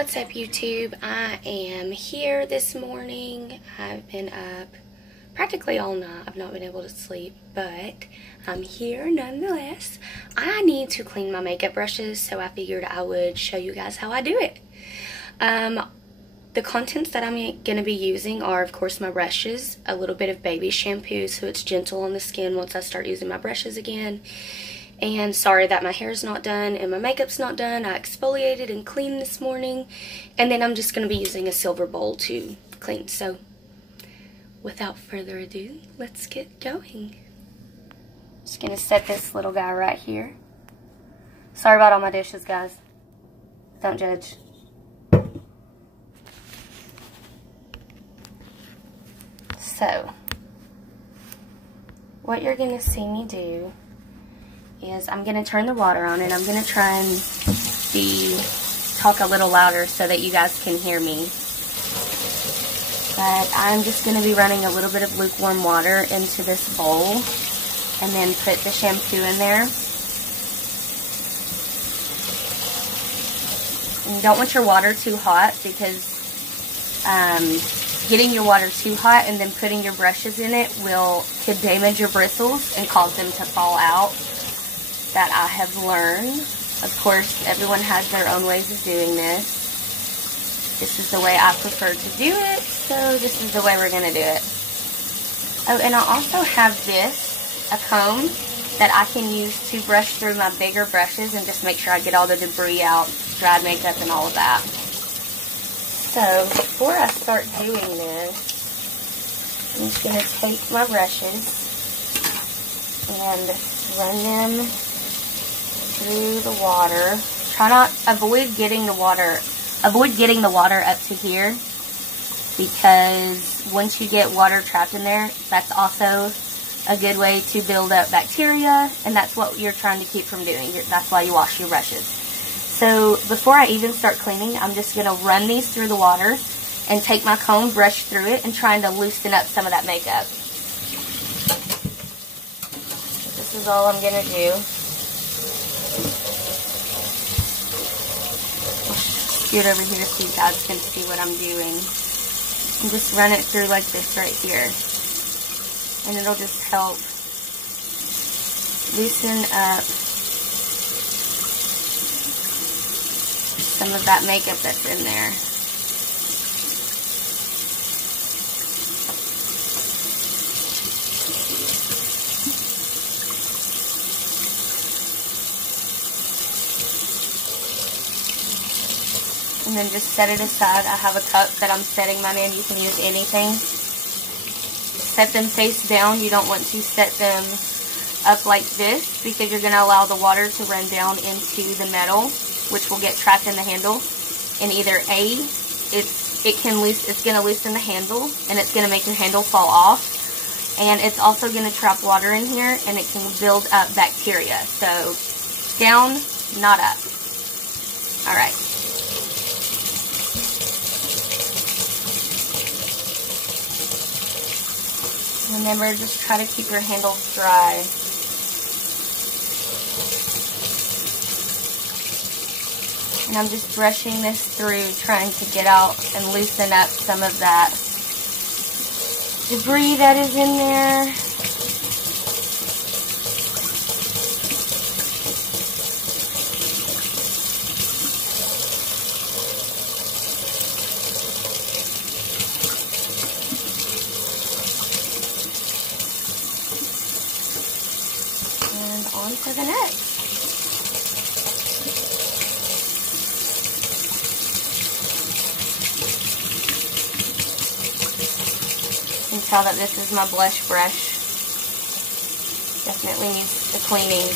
What's up, YouTube? I am here this morning. I've been up practically all night. I've not been able to sleep, but I'm here nonetheless. I need to clean my makeup brushes, so I figured I would show you guys how I do it. The contents that I'm going to be using are, of course, my brushes, a little bit of baby shampoo so it's gentle on the skin once I start using my brushes again. And sorry that my hair's not done and my makeup's not done. I exfoliated and cleaned this morning. And then I'm just going to be using a silver bowl to clean. So, without further ado, let's get going. Just going to set this little guy right here. Sorry about all my dishes, guys. Don't judge. So, what you're going to see me do is I'm going to turn the water on, and I'm going to try and talk a little louder so that you guys can hear me. But I'm just going to be running a little bit of lukewarm water into this bowl and then put the shampoo in there. And you don't want your water too hot because getting your water too hot and then putting your brushes in it could damage your bristles and cause them to fall out. That I have learned. Of course, everyone has their own ways of doing this. This is the way I prefer to do it, so this is the way we're going to do it. Oh, and I also have a comb that I can use to brush through my bigger brushes and just make sure I get all the debris out, dried makeup and all of that. So, before I start doing this, I'm just going to take my brushes and run them through the water. Avoid getting the water up to here, because once you get water trapped in there, that's also a good way to build up bacteria, and that's what you're trying to keep from doing. That's why you wash your brushes. So before I even start cleaning, I'm just going to run these through the water and take my comb, brush through it, and trying to loosen up some of that makeup. This is all I'm going to do. Scoot over here so you guys can see what I'm doing. And just run it through like this right here. And it'll just help loosen up some of that makeup that's in there. And then just set it aside. I have a cup that I'm setting mine in. You can use anything. Set them face down. You don't want to set them up like this because you're going to allow the water to run down into the metal, which will get trapped in the handle. And either A, it's going to loosen the handle and it's going to make your handle fall off. And it's also going to trap water in here and it can build up bacteria. So down, not up. Alright. Remember, just try to keep your handles dry. And I'm just brushing this through, trying to get out and loosen up some of that debris that is in there. On to the next. You can tell that this is my blush brush. Definitely needs a cleaning.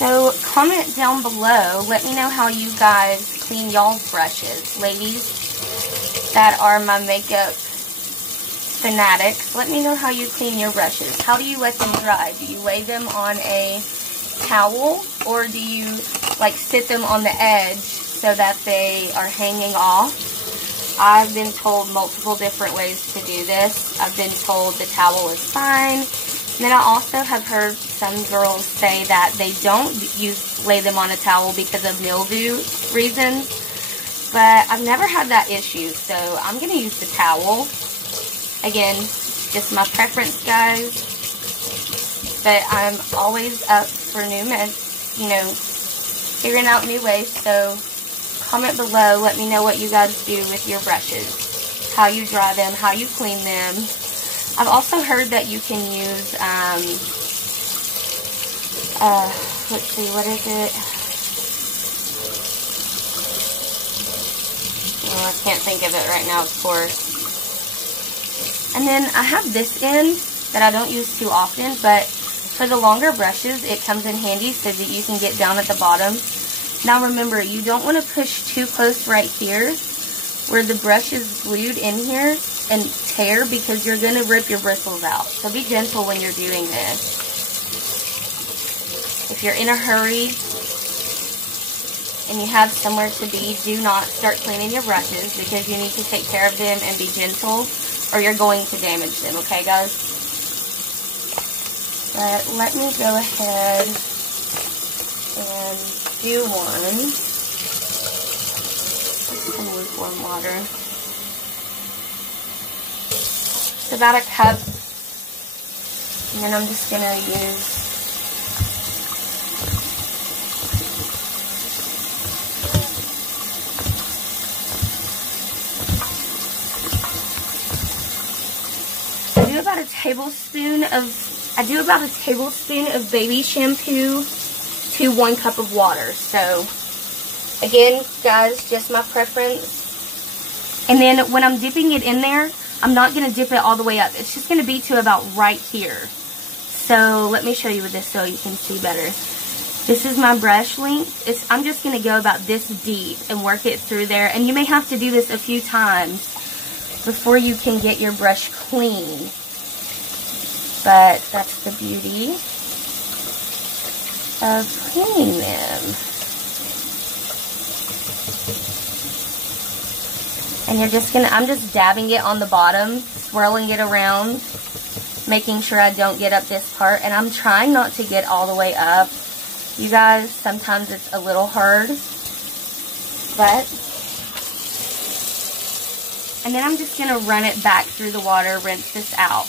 So comment down below. Let me know how you guys clean y'all's brushes. Ladies that are my makeup fanatics, let me know how you clean your brushes. How do you let them dry? Do you lay them on a towel, or do you like sit them on the edge so that they are hanging off? I've been told multiple different ways to do this. I've been told the towel is fine. And then I also have heard some girls say that they don't lay them on a towel because of mildew reasons. But I've never had that issue, so I'm going to use the towel. Again, just my preference, guys. But I'm always up for new figuring out new ways. So comment below. Let me know what you guys do with your brushes. How you dry them, how you clean them. I've also heard that you can use, let's see, what is it? Oh, I can't think of it right now, of course. And then I have this end that I don't use too often, but for the longer brushes, it comes in handy so that you can get down at the bottom. Now remember, you don't want to push too close right here where the brush is glued in here and tear, because you're going to rip your bristles out. So be gentle when you're doing this. If you're in a hurry and you have somewhere to be, do not start cleaning your brushes, because you need to take care of them and be gentle, or you're going to damage them, okay guys? But let me go ahead and do one. Some lukewarm water. It's about a cup. And then I'm just going to use I do about a tablespoon of baby shampoo to 1 cup of water. So again, guys, just my preference. And then when I'm dipping it in there, I'm not going to dip it all the way up. It's just going to be to about right here. So let me show you with this so you can see better. This is my brush length. I'm just going to go about this deep and work it through there. And you may have to do this a few times before you can get your brush clean. But that's the beauty of cleaning them. And I'm just dabbing it on the bottom, swirling it around, making sure I don't get up this part. And I'm trying not to get all the way up. You guys, sometimes it's a little hard. But, and then I'm just going to run it back through the water, rinse this out.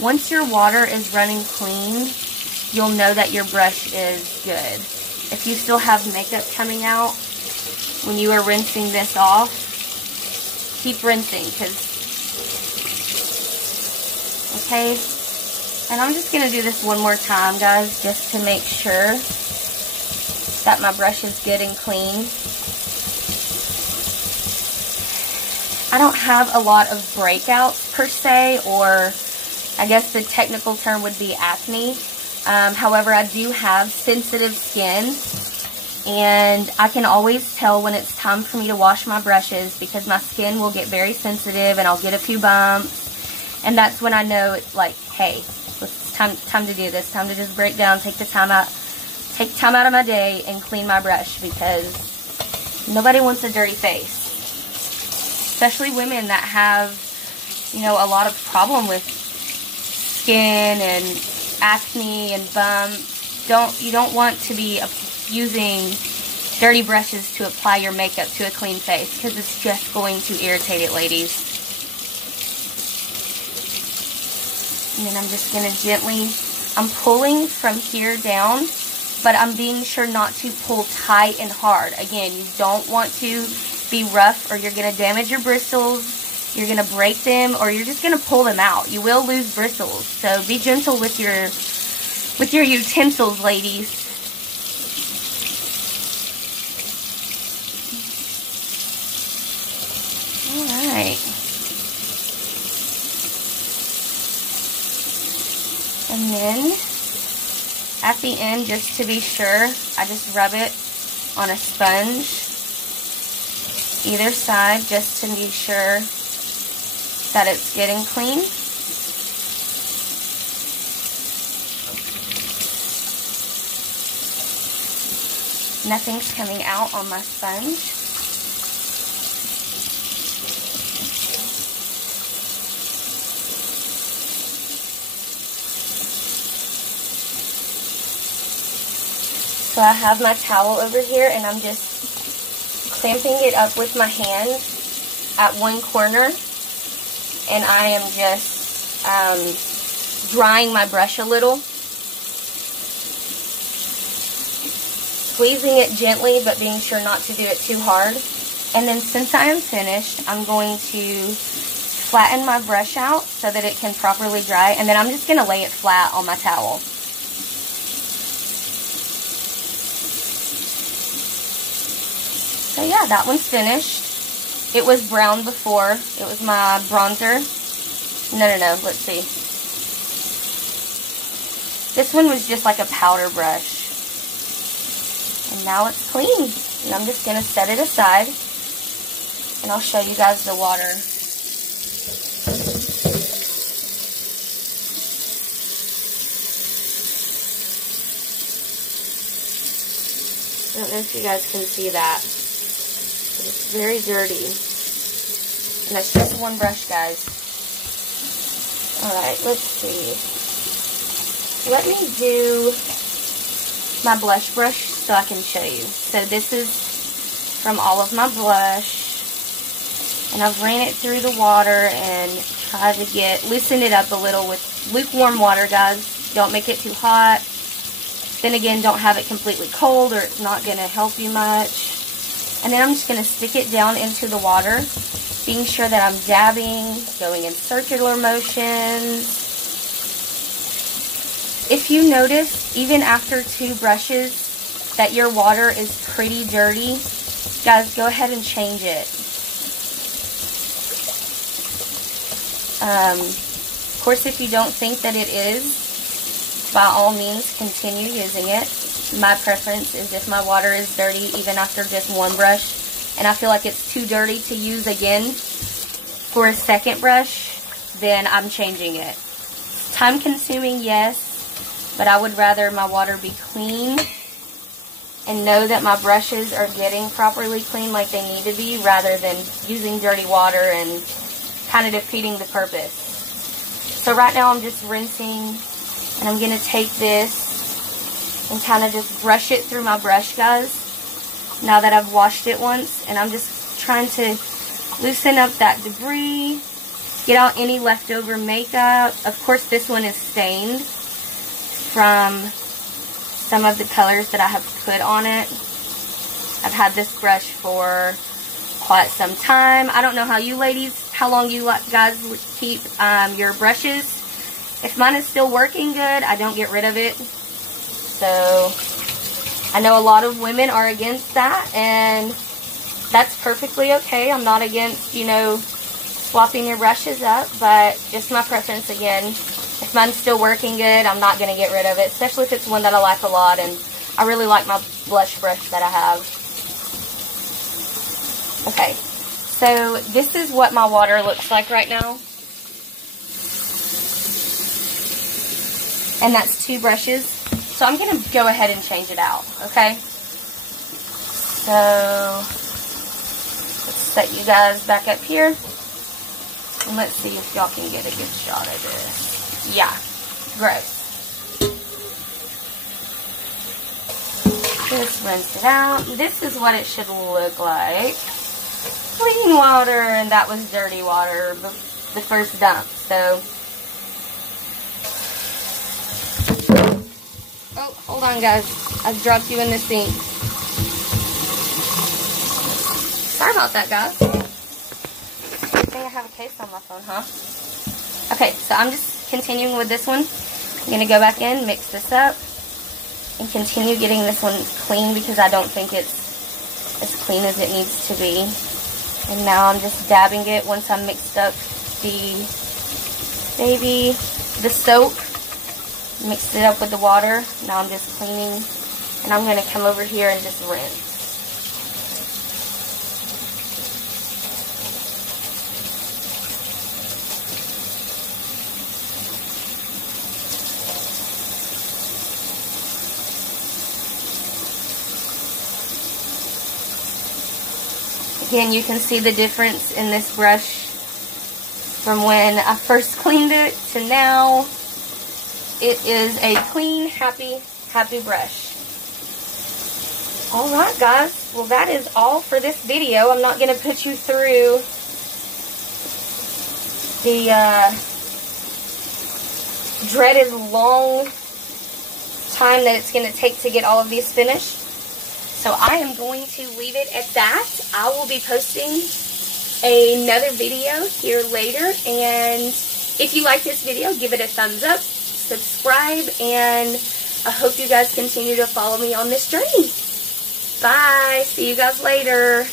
Once your water is running clean, you'll know that your brush is good. If you still have makeup coming out when you are rinsing this off, keep rinsing, okay? And I'm just going to do this one more time, guys, just to make sure that my brush is good and clean. I don't have a lot of breakouts per se, or I guess the technical term would be acne. However, I do have sensitive skin, and I can always tell when it's time for me to wash my brushes, because my skin will get very sensitive and I'll get a few bumps, and that's when I know it's like, hey, it's time to do this. Time to just break down, take time out of my day and clean my brush, because nobody wants a dirty face. Especially women that have, a lot of problem with skin and acne and bumps. You don't want to be using dirty brushes to apply your makeup to a clean face, because it's just going to irritate it, ladies. And then I'm just going to I'm pulling from here down, but I'm being sure not to pull tight and hard. Again, you don't want to be rough, or you're going to damage your bristles. You're going to break them, or you're just going to pull them out. You will lose bristles. So be gentle with your utensils, ladies. Alright. And then At the end, just to be sure, I just rub it on a sponge, either side, just to be sure that it's getting clean. Nothing's coming out on my sponge. So I have my towel over here, and I'm just clamping it up with my hand at one corner, and I am just drying my brush a little. Squeezing it gently, but being sure not to do it too hard. And then since I am finished, I'm going to flatten my brush out so that it can properly dry, and then I'm just going to lay it flat on my towel. So yeah, that one's finished. It was brown before. It was my bronzer. No, let's see. This one was just like a powder brush. And now it's clean. And I'm just going to set it aside. And I'll show you guys the water. I don't know if you guys can see that. But it's very dirty. And that's just one brush, guys. Alright, let's see. Let me do my blush brush so I can show you. So this is from all of my blush. And I've ran it through the water and tried to loosen it up a little with lukewarm water, guys. Don't make it too hot. Then again, don't have it completely cold or it's not going to help you much. And then I'm just going to stick it down into the water, being sure that I'm dabbing, going in circular motions. If you notice, even after 2 brushes, that your water is pretty dirty, guys, go ahead and change it. Of course, if you don't think that it is, by all means, continue using it. My preference is if my water is dirty, even after just 1 brush, and I feel like it's too dirty to use again for a second brush, then I'm changing it. Time consuming, yes, but I would rather my water be clean and know that my brushes are getting properly clean like they need to be, rather than using dirty water and kind of defeating the purpose. So right now I'm just rinsing, and I'm going to take this and kind of just brush it through my brush, guys, now that I've washed it once. And I'm just trying to loosen up that debris, get out any leftover makeup. Of course, this one is stained from some of the colors that I have put on it. I've had this brush for quite some time. I don't know how you ladies, how long you guys keep your brushes. If mine is still working good, I don't get rid of it. So I know a lot of women are against that, and that's perfectly okay. I'm not against, you know, swapping your brushes up, but just my preference again. If mine's still working good, I'm not going to get rid of it, especially if it's one that I like a lot, and I really like my blush brush that I have. Okay, so this is what my water looks like right now. And that's 2 brushes. So I'm going to go ahead and change it out, okay? So let's set you guys back up here. And let's see if y'all can get a good shot of this. Yeah, gross. Just rinse it out. This is what it should look like. Clean water, and that was dirty water, the first dump. So, oh, hold on, guys. I've dropped you in the sink. Sorry about that, guys. I think I have a case on my phone, huh? Okay, so I'm just continuing with this one. I'm going to go back in, mix this up, and continue getting this one clean because I don't think it's as clean as it needs to be. And now I'm just dabbing it once I mixed up the soap. Mixed it up with the water. Now I'm just cleaning. And I'm going to come over here and just rinse. Again, you can see the difference in this brush from when I first cleaned it to now. It is a clean, happy brush. Alright guys, well that is all for this video. I'm not going to put you through the dreaded long time that it's going to take to get all of these finished. So I am going to leave it at that. I will be posting another video here later, and if you like this video, give it a thumbs up, subscribe, and I hope you guys continue to follow me on this journey. Bye. See you guys later.